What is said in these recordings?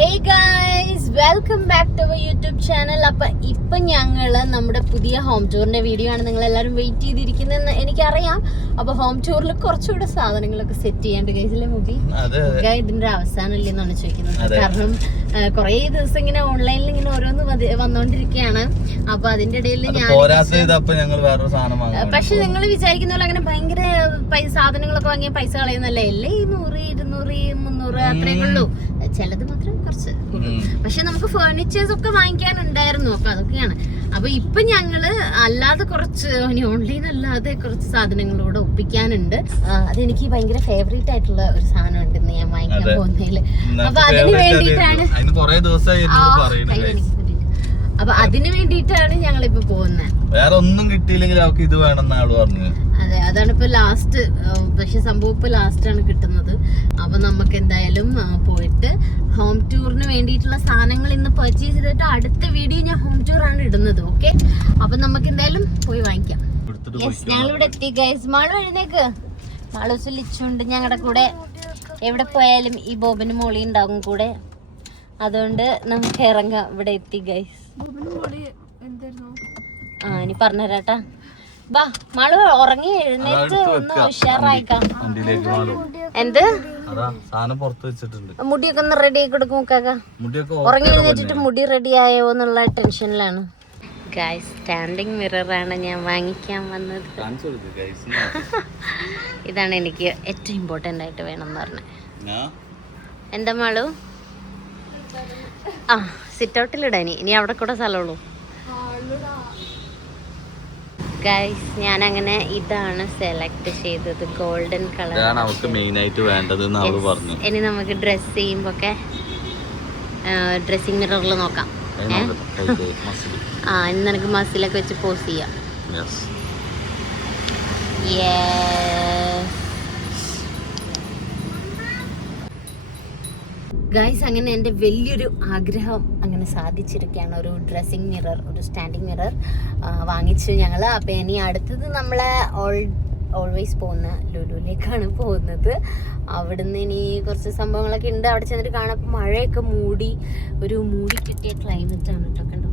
Hey guys, welcome back to our YouTube channel. ഇപ്പൊ ഞങ്ങള് നമ്മുടെ പുതിയ ഹോം ടൂറിന്റെ വീഡിയോ ആണ് നിങ്ങൾ എല്ലാവരും വെയിറ്റ് ചെയ്തിരിക്കുന്നതെന്ന് എനിക്കറിയാം. അപ്പൊ ഹോം ടൂറിൽ കുറച്ചുകൂടെ സാധനങ്ങളൊക്കെ സെറ്റ് ചെയ്യാണ്ട് ഗൈസിലെ മുഖി ഇതിന്റെ അവസാനമല്ലേ എന്നാണ് ചോദിക്കുന്നത്. കാരണം കുറെ ദിവസം ഇങ്ങനെ ഓൺലൈനിൽ ഇങ്ങനെ ഓരോന്ന് വന്നോണ്ടിരിക്കുകയാണ്. അപ്പൊ അതിന്റെ ഇടയിൽ പക്ഷെ നിങ്ങൾ വിചാരിക്കുന്ന പോലെ അങ്ങനെ ഭയങ്കര സാധനങ്ങളൊക്കെ വാങ്ങിയ പൈസ കളയുന്നല്ലേ. അല്ലേ 100, 200, 300 അത്രയൊക്കെ ഉള്ളൂ. ചിലത് മാത്രം കുറച്ച്. പക്ഷെ നമുക്ക് ഫേർണിച്ചേഴ്സ് ഒക്കെ വാങ്ങിക്കാനുണ്ടായിരുന്നു. അപ്പൊ അതൊക്കെയാണ്. അപ്പൊ ഇപ്പൊ ഞങ്ങള് അല്ലാതെ കുറച്ച് ഓൺലൈൻ അല്ലാതെ കുറച്ച് സാധനങ്ങളൂടെ ഒപ്പിക്കാനുണ്ട്. അതെനിക്ക് ഭയങ്കര ഫേവറേറ്റ് ആയിട്ടുള്ള ഒരു സാധനം ഉണ്ട് ഇന്ന് ഞാൻ വാങ്ങിക്കാൻ പോകുന്നതില്. അപ്പൊ അതിന് വേണ്ടിയിട്ടാണ് അതിന് വേണ്ടിയിട്ടാണ് ഞങ്ങളിപ്പോ പോകുന്നത്. വേറെ ഒന്നും കിട്ടിയില്ലെങ്കിൽ അവർക്ക് ഇത് വേണമെന്ന് ആള് പറഞ്ഞു. അതെ, അതാണ് ഇപ്പൊ ലാസ്റ്റ്. പക്ഷെ സംഭവം ഇപ്പൊ ലാസ്റ്റ് ആണ് കിട്ടുന്നത്. അപ്പൊ നമുക്ക് എന്തായാലും പോയിട്ട് ഹോം ടൂറിന് വേണ്ടിയിട്ടുള്ള സാധനങ്ങൾ ഇന്ന് പർച്ചേസ് ചെയ്തിട്ട് അടുത്ത വീഡിയോ ഞാൻ ഹോം ടൂർ ആണ് ഇടുന്നത്. ഓക്കെ, അപ്പൊ നമുക്ക് എന്തായാലും പോയി വാങ്ങിക്കാം. ഞങ്ങളിവിടെ എത്തി ഗൈസ്. മാളു എഴുന്നേക്ക്. മാളൂസ് ലിച്ചുണ്ട് ഞങ്ങളുടെ കൂടെ. എവിടെ പോയാലും ഈ ബോബന് മോളി ഉണ്ടാകും കൂടെ. അതുകൊണ്ട് നമുക്ക് ഇറങ്ങാം. ഇവിടെ എത്തി ഗൈസ്. ഇനി പറഞ്ഞുതരാട്ടാ. ബാ മാളു ഉറങ്ങി എഴുന്നേറ്റ് ഒന്ന് ഉഷാറായിക്കാം. എന്ത് മുടിയൊക്കെ ഒന്ന് റെഡി ആക്കി കൊടുക്കും കാക്ക. ഉറങ്ങി എഴുന്നേറ്റിട്ട് മുടി റെഡി ആയോ എന്നുള്ള ടെൻഷനിലാണ് ഗൈസ്. സ്റ്റാൻഡിങ് മിററാണ് ഞാൻ വാങ്ങിക്കാൻ വന്നത്. ഇതാണ് എനിക്ക് ഏറ്റവും ഇമ്പോർട്ടൻ്റ് ആയിട്ട് വേണമെന്ന് പറഞ്ഞത്. എന്താ മാളു? സിറ്റ് ഔട്ടിലിടാനി. ഇനി അവിടെ കൂടെ സ്ഥലമുള്ളൂ ഗൈസ്. ഞാൻ അങ്ങനെ ഇതാണ് സെലക്ട് ചെയ്തത്. Golden colour. ഇനി നമുക്ക് ഡ്രസ് ചെയ്യുമ്പോ ഒക്കെ ഡ്രസ്സിംഗ് മിററിൽ നോക്കാം. ഇന്ന് നിനക്ക് മസിലൊക്കെ വെച്ച് പോസ് ചെയ്യാം. ഗൈസ്, അങ്ങനെ എൻ്റെ വലിയൊരു ആഗ്രഹം അങ്ങനെ സാധിച്ചിരിക്കുകയാണ്. ഒരു ഡ്രസ്സിങ് മിറർ, ഒരു സ്റ്റാൻഡിങ് മിറർ വാങ്ങിച്ചു ഞങ്ങൾ. അപ്പം ഇനി അടുത്തത് നമ്മളെ ഓൾവേസ് പോകുന്ന ലുലുവിലേക്കാണ് പോകുന്നത്. അവിടുന്ന് ഇനി കുറച്ച് സംഭവങ്ങളൊക്കെ ഉണ്ട്. അവിടെ ചെന്നിട്ട് കാണാൻ മഴയൊക്കെ മൂടി ഒരു മൂടി കിട്ടിയ ക്ലൈമറ്റ് ആണ് കേട്ടോ. കണ്ടോ?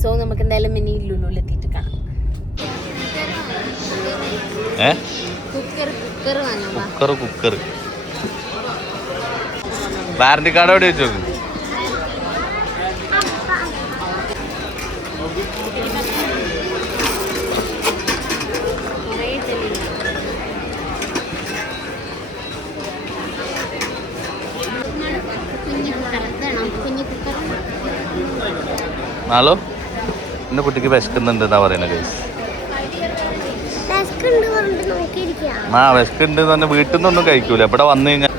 സോ നമുക്ക് എന്തായാലും ഇനി ലുലുവിലെത്തിയിട്ട് കാണാം. കുക്കർ വാങ്ങാം. കുക്കർ വാറന്റി കാർഡ് എവിടെ വെച്ചു? നാളോ ഇന്ന് കുട്ടിക്ക് വിശക്കുന്നുണ്ട് എന്നാ പറയുന്നത് ഗൈസ്. വിശക്കുണ്ട് തന്നെ. വീട്ടിൽ നിന്നൊന്നും കഴിക്കൂല. ഇവിടെ വന്നു കഴിഞ്ഞാൽ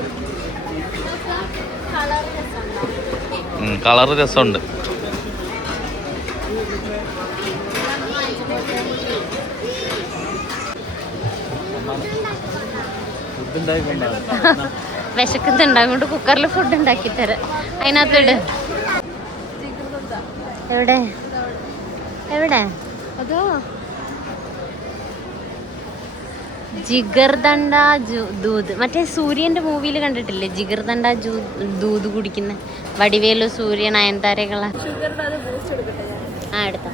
കളറ് രസമുണ്ട്. വിശക്കുന്നുണ്ടാകും കൊണ്ട് കുക്കറിൽ ഫുഡ് ഉണ്ടാക്കി തരാം. അതിനകത്തിട്. എവിടെ എവിടെ അതോ ജിഗർദണ്ഡ ദൂത്. മറ്റേ സൂര്യന്റെ മൂവിയിൽ കണ്ടിട്ടില്ലേ? ജിഗർദണ്ഡ ദൂത് കുടിക്കുന്ന വടിവേലു, സൂര്യ, നയൻതാരകള. എടുത്ത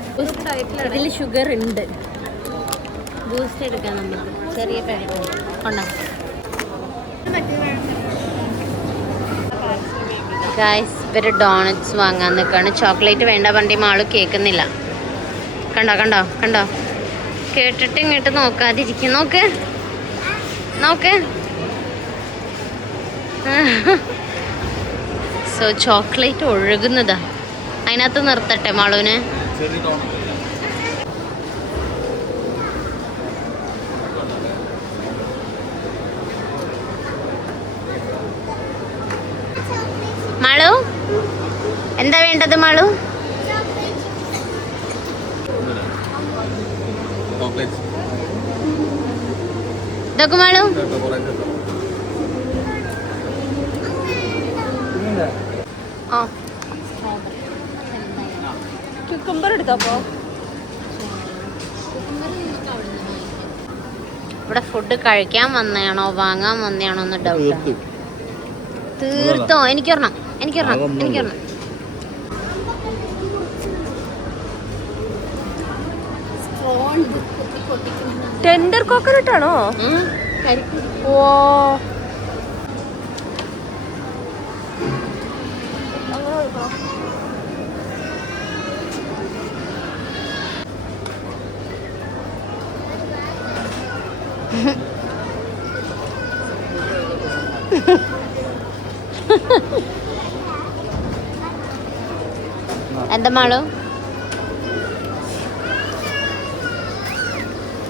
ഇതിൽ ഷുഗർ ഉണ്ട്. ബൂസ്റ്റ് എടുക്കാം നമുക്ക്. ചെറിയ പാക്കറ്റ് കൊണ്ടോ ഗൈസ്. ഇവര് ഡോണറ്റ്സ് വാങ്ങാൻ നിൽക്കാണ്. ചോക്ലേറ്റ് വേണ്ട പറഞ്ഞ മാള് കേൾക്കുന്നില്ല. കണ്ടോ കണ്ടോ കണ്ടോ? കേട്ടിട്ട് ഇങ്ങോട്ട് നോക്കാതിരിക്കും. നോക്ക് നോക്ക്. സോ ചോക്ലേറ്റ് ഒഴുകുന്നതാ. അതിനകത്ത് നിർത്തട്ടെ മാളുവിന്. മാളു എന്താ വേണ്ടത്? മാളു ഇതൊക്കെ മാളു. ക്യൂക്കമ്പർ എടുക്കാപ്പോ. ഇവിടെ ഫുഡ് കഴിക്കാൻ വന്നതാണോ വാങ്ങാൻ വന്നതാണോ എന്ന് ഡൗട്ട്. തീർത്തോ? എനിക്കൊരെണ്ണം. ടെൻഡർ കോക്കനട്ട് ആണോ? ഓ എന്താ മാളു?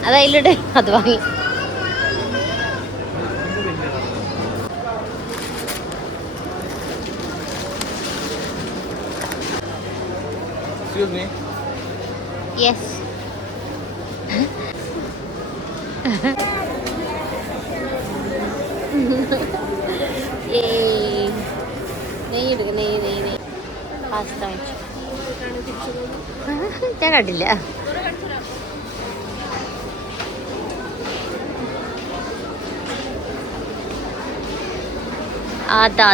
അതയിലിട്ട് അത് വാങ്ങി. യെസ്. നെയ്യ് പാസ്ത ഞാൻ കണ്ടില്ല. അതാ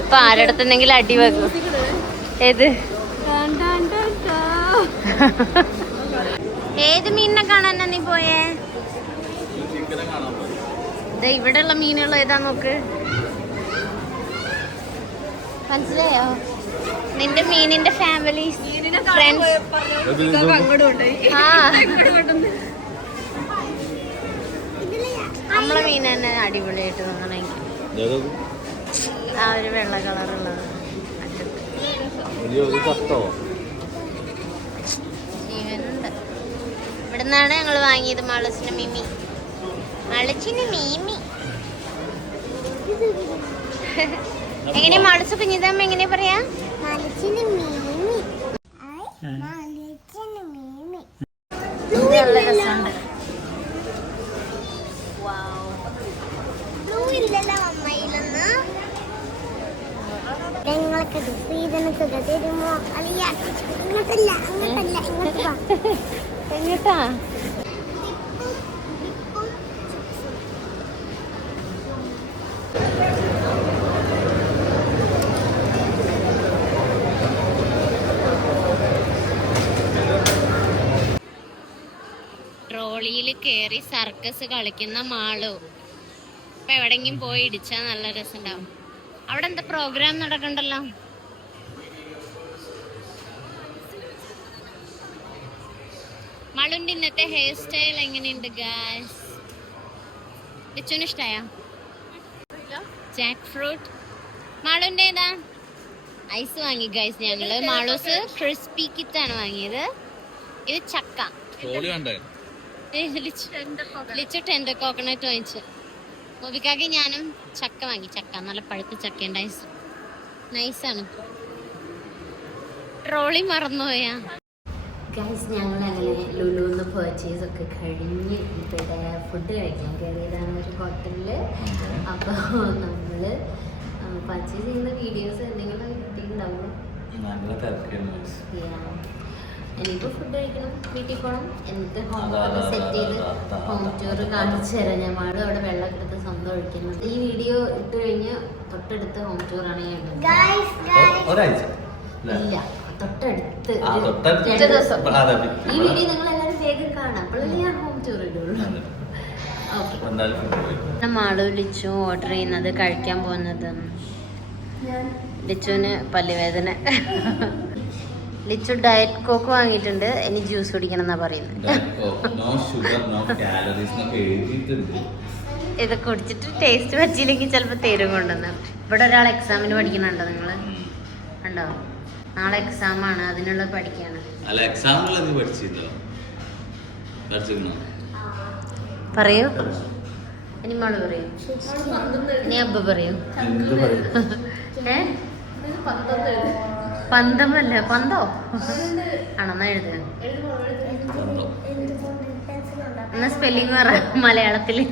ഇപ്പൊ ആരടുത്തെന്തെങ്കിലും അടി വെക്കും. ഏത് ഏത് മീനിനെ കാണാനാ നീ പോയേ? ഇവിടെയുള്ള മീനുകൾ ഏതാ നോക്ക്. മനസ്സിലായോ? നിന്റെ മീനിന്റെ ഫാമിലി ഫ്രണ്ട്സ്. നമ്മളെ മീൻ തന്നെ അടിപൊളിയായിട്ട് തോന്നണമെങ്കിൽ ആ ഒരു വെള്ള കളറുള്ളത്. ജീവനുണ്ട്. ഇവിടുന്നാണ് ഞങ്ങൾ വാങ്ങിയത് മാളച്ചിന് മീമി. എങ്ങനെയാ മാളസ് കുഞ്ഞിതമ്മ എങ്ങനെയാ പറയാ? നല്ല രസമുണ്ട്. ഞങ്ങൾക്ക് സ്ത്രീധന തുക തരുമോ? ഇങ്ങോട്ടല്ല, അങ്ങോട്ടല്ല, ഇങ്ങോട്ട് വാ. എങ്ങോട്ടാ? ട്രോളിയിൽ കയറി സർക്കസ് കളിക്കുന്ന മാളു. ഇപ്പൊ എവിടെങ്കിലും പോയി ഇടിച്ചാ നല്ല രസമുണ്ടാവും. അവിടെ എന്താ പ്രോഗ്രാം നടക്കണ്ടല്ലോ? മാളുവിന്റെ ഇന്നത്തെ ഹെയർ സ്റ്റൈൽ എങ്ങനെയുണ്ട് ഗായ്സ്? ലിച്ചുന് ഇഷ്ടായോ? Jack fruit. മാളുവിന്റെ ഏതാ? ഐസ് വാങ്ങി ഗായ്സ് ഞങ്ങള്. മാളൂസ് ക്രിസ്പി കിറ്റാണ് വാങ്ങിയത്. ഇത് ചക്ക. ലിച്ചു ടെൻഡർ കോക്കനട്ട് വാങ്ങിച്ചു. മോബിക്കാക്കി ഞാനും ചക്ക വാങ്ങി. ചക്ക നല്ല പഴുത്ത ചക്ക ഉണ്ട്. നൈസാണ്. ട്രോളി മറന്നുപോയാ ഗൈസ്? ഞങ്ങൾ അങ്ങനെ ലുലുന്ന് പർച്ചേസ് ഒക്കെ കഴിഞ്ഞ് ഇവിടെ ഫുഡ് കഴിക്കാൻ കയറിയതാണ് ഒരു ഹോട്ടലില്. അപ്പോൾ നമ്മള് പർച്ചേസ് ചെയ്യുന്ന വീഡിയോസ് എന്തെങ്കിലും കിട്ടിയിട്ടുണ്ടാവും. ഇനിയിപ്പോൾ ഫുഡ് കഴിക്കണം, വീട്ടിൽ പോകണം, എന്നിട്ട് ഹോം സെറ്റ് ചെയ്ത് ഹോം ടൂർ കാണിച്ചു തരാം. ഞാൻ മാളും അവിടെ വെള്ളം എടുത്ത് സ്വന്തം ഒഴിക്കുന്നത്. ഈ വീഡിയോ ഇട്ട് കഴിഞ്ഞ് തൊട്ടടുത്ത് ഹോം ടൂറാണ് ഞാൻ ഇല്ല തൊട്ടടുത്ത് ദിവസം. ഈ വീഡിയോ നിങ്ങൾ എല്ലാവരും വേഗം കാണാം, അപ്പോഴല്ലേ ഞാൻ ഹോം ടൂർ ഇടുള്ളൂ. ഓക്കെ. മാളും ലിച്ചു ഓർഡർ ചെയ്യുന്നത്, കഴിക്കാൻ പോകുന്നത്. ലിച്ചുവിന് പല്ലുവേദന. ലിച്ചു ഡയറ്റ് കോക്ക് വാങ്ങിയിട്ടുണ്ട്. ഇനി ജ്യൂസ് കുടിക്കണം എന്നാ പറയുന്നത്. ഇത് കുടിച്ചിട്ട് ടേസ്റ്റ് പറ്റിയില്ലെങ്കിൽ ചിലപ്പോൾ തരും കൊണ്ടുവന്ന്. ഇവിടെ ഒരാൾ എക്സാമിന് പഠിക്കണുണ്ടോ നിങ്ങൾ? ഉണ്ടോ? നാളെ എക്സാം ആണ്, അതിനുള്ള പഠിക്കാണ്. പറയൂ. ഇനി മോള് പറയൂ. ഇനി അബ്ബ പറയൂ. പന്തമല്ല, പന്തോ ആണെന്നാ എഴുതുക. എന്നാ സ്പെല്ലിങ് പറ മലയാളത്തില്.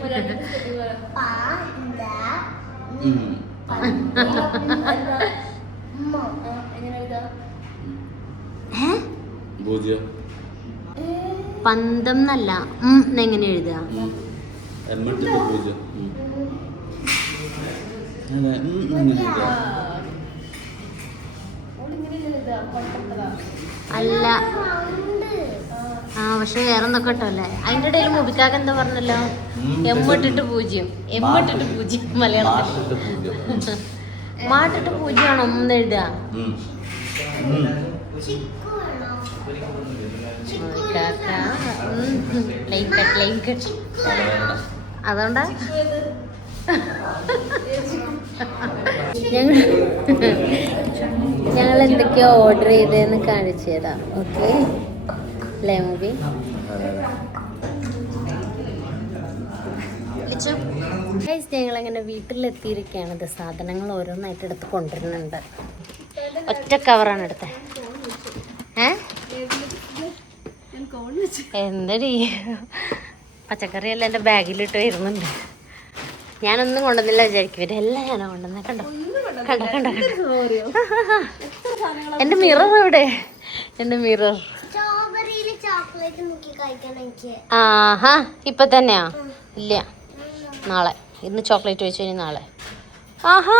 പന്തം എന്നല്ല, എങ്ങനെ എഴുതുക? അല്ല പക്ഷെ വേറെ എന്തൊക്കെ കേട്ടല്ലേ അതിന്റെ ഇടയിൽ മുബിക്കാക്ക് എന്താ പറഞ്ഞല്ലോ എമ്മിട്ടിട്ട് പൂജ്യം മലയാളം മാട്ടിട്ട് പൂജ്യമാണോ ഒന്ന് എഴുതുക അതുകൊണ്ടാ ഞങ്ങൾ എന്തൊക്കെയോ ഓർഡർ ചെയ്തതെന്ന് കാണിച്ചു തരാം. ഓക്കെ അല്ലേ മൂവി? ഞങ്ങളങ്ങനെ വീട്ടിലെത്തിയിരിക്കുകയാണിത്. സാധനങ്ങൾ ഓരോന്നായിട്ട് എടുത്ത് കൊണ്ടുവരുന്നുണ്ട്. ഒറ്റ കവറാണ് എടുത്തത്. എന്തടി പച്ചക്കറിയെല്ലാം എൻ്റെ ബാഗിലിട്ട് വരുന്നുണ്ട്. ഞാനൊന്നും കൊണ്ടുവന്നില്ല വിചാരിക്കും. ഇവരെല്ലാം ഞാനാ കൊണ്ടുവന്ന. കണ്ടോ കണ്ടോ കണ്ടോ എൻ്റെ മിറർ എവിടെ? എൻ്റെ മിറർ ആഹാ ഇപ്പൊ തന്നെയാ? ഇല്ല, നാളെ. ഇന്ന് ചോക്ലേറ്റ് വെച്ച് കഴിഞ്ഞാൽ നാളെ. ആഹാ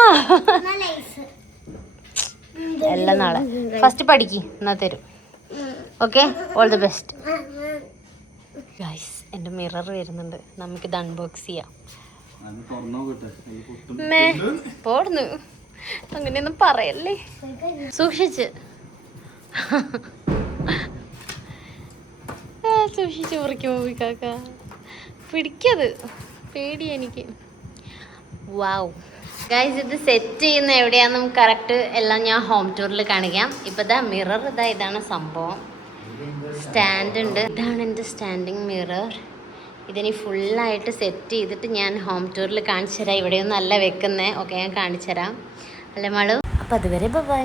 എല്ലാം നാളെ. ഫസ്റ്റ് പഠിക്കും എന്നാ തരും. Okay, all the best guys. എൻ്റെ മിറർ വരുന്നുണ്ട്, നമുക്കിത് അൺബോക്സ് ചെയ്യാം. പോടുന്നു, അങ്ങനെയൊന്നും പറയല്ലേ. സൂക്ഷിച്ച് സൂക്ഷിച്ച് മുറിക്കുമോ കാക്ക? പിടിക്കത്, പേടി എനിക്ക്. വാവ് ഗൈസ്, ഇത് സെറ്റ് ചെയ്യുന്ന എവിടെയാണെന്നും കറക്റ്റ് എല്ലാം ഞാൻ ഹോം ടൂറിൽ കാണിക്കാം. ഇപ്പം ഇതാ മിറർ, ഇതാണ് സംഭവം. സ്റ്റാൻഡ് ഉണ്ട്. ഇതാണ് എൻ്റെ സ്റ്റാൻഡിങ് മിറർ. ഇതിനി ഫുള്ളായിട്ട് സെറ്റ് ചെയ്തിട്ട് ഞാൻ ഹോം ടൂറിൽ കാണിച്ചു തരാം. ഇവിടെയൊന്നും അല്ല വെക്കുന്നത്. ഓക്കെ, ഞാൻ കാണിച്ചു തരാം അല്ലേ മാളു? അപ്പം അതുവരെ ബൈ.